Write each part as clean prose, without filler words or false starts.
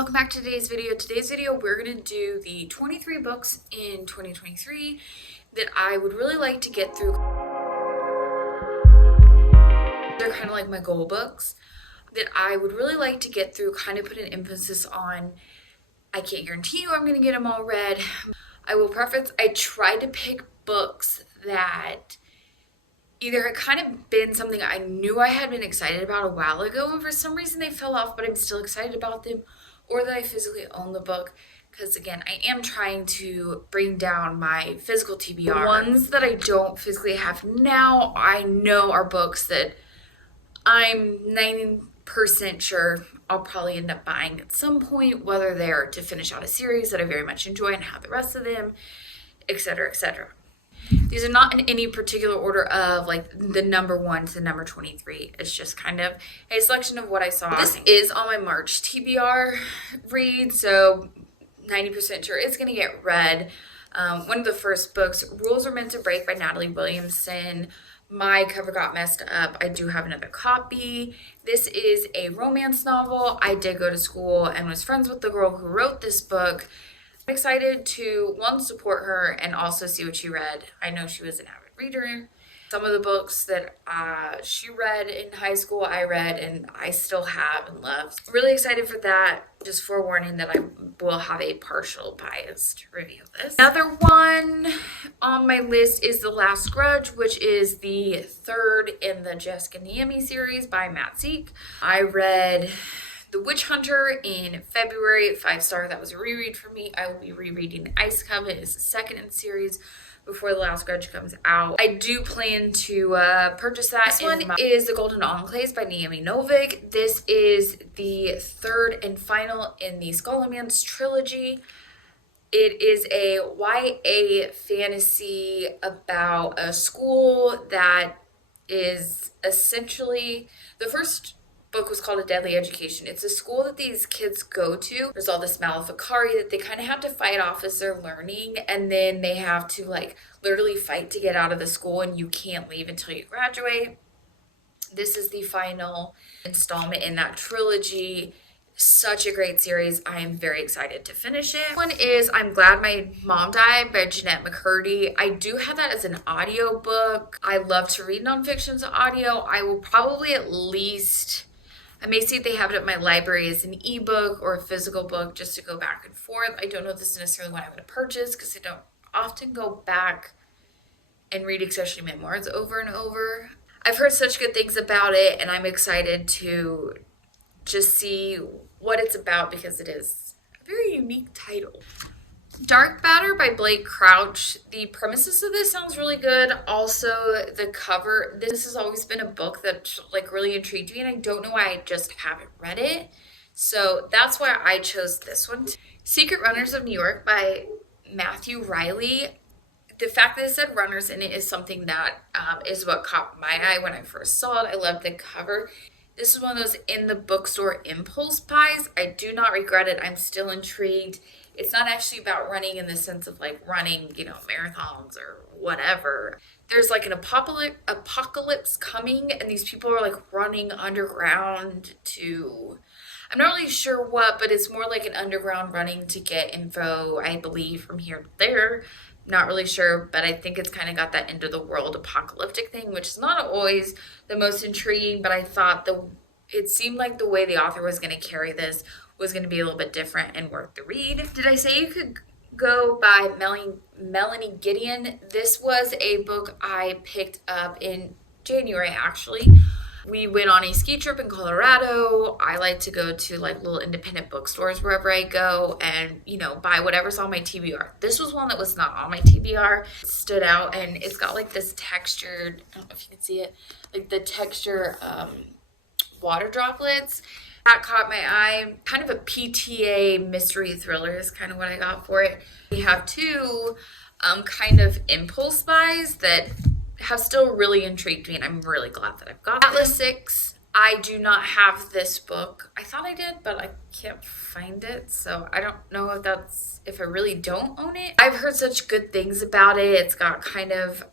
Welcome back to today's video. Today's video, we're going to do the 23 books in 2023 that I would really like to get through. They're kind of like my goal books that I would really like to get through, kind of put an emphasis on. I can't guarantee you I'm going to get them all read. I will preface, I tried to pick books that either had kind of been something I knew I had been excited about a while ago, and for some reason they fell off, but I'm still excited about them, or that I physically own the book, because again, I am trying to bring down my physical TBR. The ones that I don't physically have now, I know are books that I'm 90% sure I'll probably end up buying at some point, whether they're to finish out a series that I very much enjoy and have the rest of them, etc., etc. These are not in any particular order of like the number 1 to the number 23. It's just kind of a selection of what I saw. This is on my March TBR read, so 90% sure it's going to get read. One of the first books, Rules Are Meant to Break by Natalie Williamson. My cover got messed up. I do have another copy. This is a romance novel. I did go to school and was friends with the girl who wrote this book. I'm excited to, one, support her and also see what she read. I know she was an avid reader. Some of the books that she read in high school, I read and I still have and love. Really excited for that. Just forewarning that I will have a partial biased review of this. Another one on my list is The Last Grudge, which is the third in the Jessica Niemi series by Matt Seek. I read The Witch Hunter in February, 5-star. That was a reread for me. I will be rereading Ice Coven. It's the second in the series before The Last Grudge comes out. I do plan to purchase that. This one is The Golden Enclaves by Naomi Novik. This is the third and final in the Scholomance trilogy. It is a YA fantasy about a school that is essentially, the first book was called A Deadly Education. It's a school that these kids go to. There's all this Maleficari that they kind of have to fight off as they're learning, and then they have to like literally fight to get out of the school, and you can't leave until you graduate. This is the final installment in that trilogy. Such a great series. I am very excited to finish it. One is I'm Glad My Mom Died by Jeanette McCurdy. I do have that as an audio book. I love to read nonfiction as audio. I will probably at least, I may see if they have it at my library as an ebook or a physical book just to go back and forth. I don't know if this is necessarily what I'm going to purchase because I don't often go back and read especially memoirs over and over. I've heard such good things about it, and I'm excited to just see what it's about because it is a very unique title. Dark Matter by Blake Crouch. The premises of this sounds really good. Also, the cover. This has always been a book that like really intrigued me, and I don't know why I just haven't read it. So that's why I chose this one. Secret Runners of New York by Matthew Riley. The fact that it said runners in it is something that is what caught my eye when I first saw it. I loved the cover. This is one of those in the bookstore impulse buys. I do not regret it. I'm still intrigued. It's not actually about running in the sense of like running, marathons or whatever. There's like an apocalypse coming, and these people are like running underground to, I'm not really sure what, but it's more like an underground running to get info, I believe, from here to there. Not really sure, but I think it's kind of got that end of the world apocalyptic thing, which is not always the most intriguing, but I thought it seemed like the way the author was going to carry this was going to be a little bit different and worth the read. Did I Say You Could Go by Melanie Gideon? This was a book I picked up in January, actually. We went on a ski trip in Colorado. I like to go to like little independent bookstores wherever I go and, buy whatever's on my TBR. This was one that was not on my TBR. It stood out, and it's got like this textured, I don't know if you can see it, like the texture water droplets. That caught my eye. Kind of a PTA mystery thriller is kind of what I got for it. We have two kind of impulse buys that have still really intrigued me, and I'm really glad that I've got Atlas 6. I do not have this book. I thought I did, but I can't find it, so I don't know if I really don't own it. I've heard such good things about it. It's got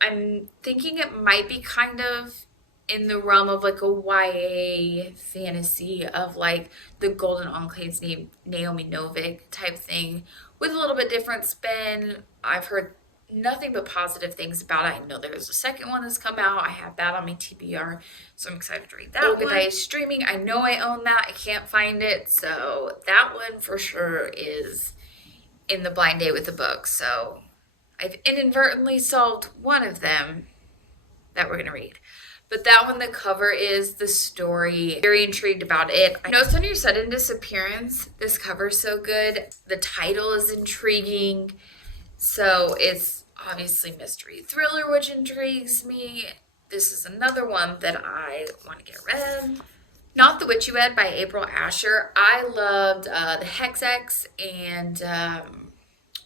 I'm thinking it might be kind of in the realm of like a YA fantasy of like the Golden Enclave's named Naomi Novik type thing with a little bit different spin. I've heard nothing but positive things about it. I know there's a second one that's come out. I have that on my TBR, so I'm excited to read that one. Obadiah Streaming, I know I own that. I can't find it, so that one for sure is in the blind date with the book. So I've inadvertently solved one of them that we're gonna read. But that one, the cover is the story. Very intrigued about it. I know it's under your sudden disappearance. This cover's so good. The title is intriguing. So it's obviously mystery thriller, which intrigues me. This is another one that I want to get read. Not the Witch You Wed by April Asher. I loved the Hexx and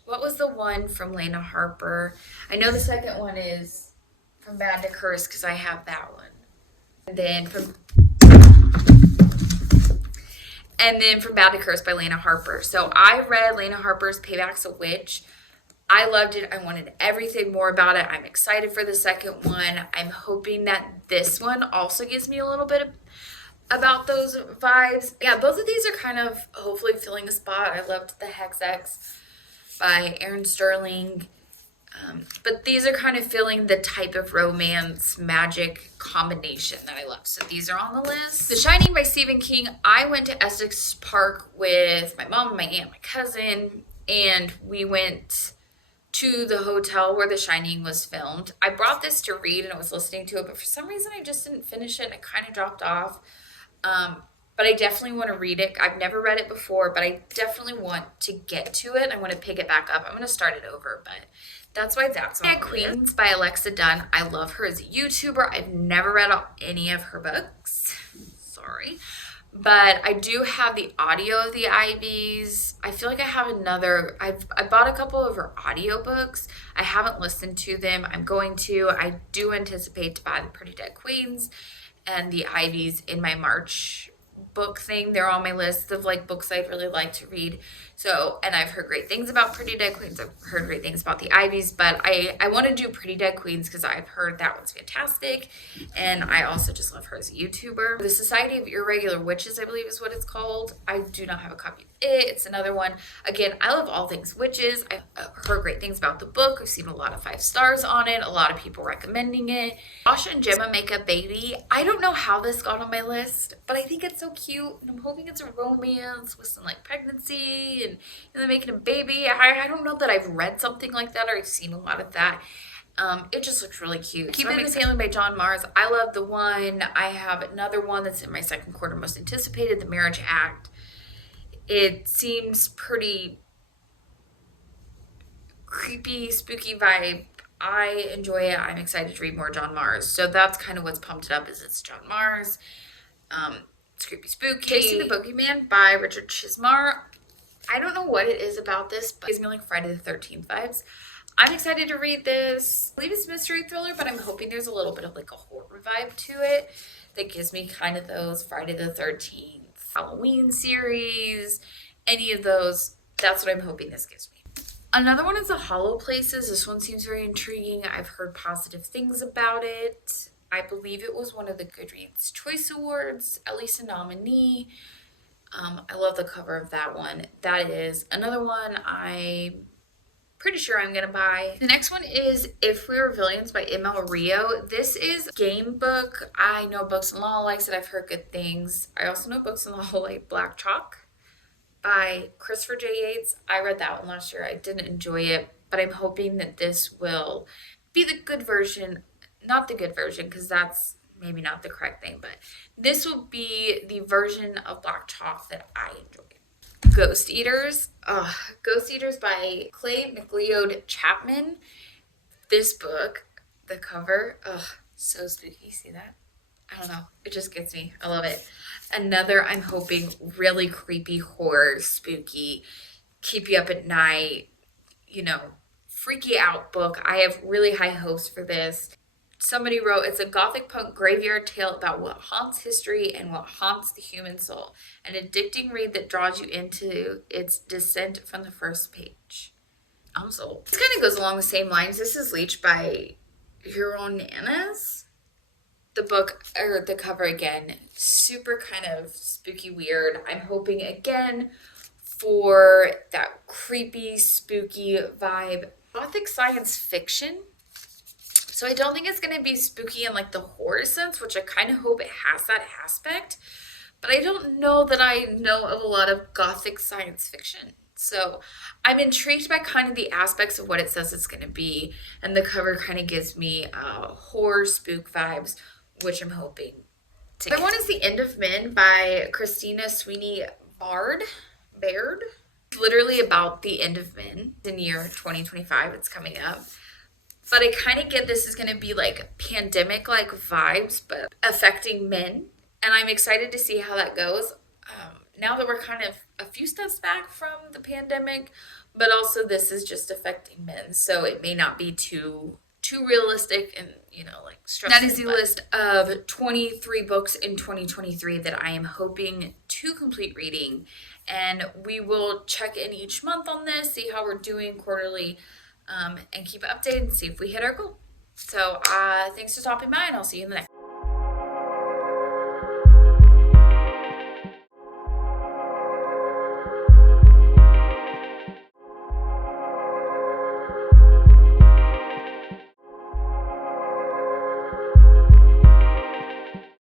what was the one from Lena Harper? I know the second one is From Bad to Curse because I have that one. And then from Bad to Curse by Lena Harper. So I read Lena Harper's Payback's a Witch. I loved it. I wanted everything more about it. I'm excited for the second one. I'm hoping that this one also gives me a little bit about those vibes. Yeah, both of these are kind of hopefully filling a spot. I loved the Hexx by Erin Sterling. But these are kind of filling the type of romance magic combination that I love. So these are on the list. The Shining by Stephen King. I went to Essex Park with my mom, my aunt, my cousin, and we went to the hotel where The Shining was filmed. I brought this to read and I was listening to it, but for some reason I just didn't finish it and I kind of dropped off. But I definitely want to read it. I've never read it before, but I definitely want to get to it. I want to pick it back up. I'm going to start it over, but that's why that's on Queens by Alexa Dunn. I love her as a YouTuber. I've never read any of her books. Sorry. But I do have the audio of the Ivies. I feel like I have another. I bought a couple of her audiobooks. I haven't listened to them. I'm going to. I do anticipate to buy the Pretty Dead Queens and the Ivies in my March book thing. They're on my list of like books I'd really like to read. So, and I've heard great things about Pretty Dead Queens. I've heard great things about the Ivies, but I want to do Pretty Dead Queens because I've heard that one's fantastic. And I also just love her as a YouTuber. The Society of Irregular Witches, I believe is what it's called. I do not have a copy of it. It's another one. Again, I love all things witches. I've heard great things about the book. I've seen a lot of 5 stars on it. A lot of people recommending it. Josh and Gemma Make a Baby. I don't know how this got on my list, but I think it's so cute. And I'm hoping it's a romance with some like pregnancy and they're making a baby. I don't know that I've read something like that or I've seen a lot of that. It just looks really cute. Keep It Sailing by John Mars. I love the one. I have another one that's in my second quarter most anticipated, The Marriage Act. It seems pretty creepy, spooky vibe. I enjoy it. I'm excited to read more John Mars. So that's kind of what's pumped it up is it's John Mars. It's creepy, spooky. Casey the Boogeyman by Richard Chizmar. I don't know what it is about this, but it gives me like Friday the 13th vibes. I'm excited to read this. I believe it's a mystery thriller, but I'm hoping there's a little bit of like a horror vibe to it that gives me kind of those Friday the 13th, Halloween series, any of those. That's what I'm hoping this gives me. Another one is The Hollow Places. This one seems very intriguing. I've heard positive things about it. I believe it was one of the Goodreads Choice Awards, at least a nominee. I love the cover of that one. That is another one I'm pretty sure I'm gonna buy. The next one is If We Were Villains by ML Rio. This is a game book. I know Books and Law likes it. I've heard good things. I also know Books and Law like Black Chalk by Christopher J. Yates. I read that one last year. I didn't enjoy it, but I'm hoping that this will be the good version. Not the good version, because that's maybe not the correct thing, but this will be the version of Black Chalk that I enjoy. Ghost Eaters. Ghost Eaters by Clay McLeod Chapman. This book, the cover, so spooky. See that? I don't know. It just gets me. I love it. Another, I'm hoping, really creepy, horror, spooky, keep you up at night, freaky out book. I have really high hopes for this. Somebody wrote, it's a gothic punk graveyard tale about what haunts history and what haunts the human soul. An addicting read that draws you into its descent from the first page. I'm sold. This kind of goes along the same lines. This is Leech by Huron Nanas. the book or the cover again, super kind of spooky weird. I'm hoping again for that creepy, spooky vibe. Gothic science fiction. So I don't think it's going to be spooky in like the horror sense, which I kind of hope it has that aspect. But I don't know that I know of a lot of Gothic science fiction. So I'm intrigued by kind of the aspects of what it says it's going to be. And the cover kind of gives me horror spook vibes, which I'm hoping to get. The other one is The End of Men by Christina Sweeney Baird. It's literally about the end of men in year 2025. It's coming up. But I kind of get this is going to be like pandemic-like vibes, but affecting men. And I'm excited to see how that goes. Now that we're kind of a few steps back from the pandemic, but also this is just affecting men. So it may not be too realistic and, like stressful. That is the list of 23 books in 2023 that I am hoping to complete reading. And we will check in each month on this, see how we're doing quarterly, and keep updated and see if we hit our goal. So thanks for stopping by, and I'll see you in the next.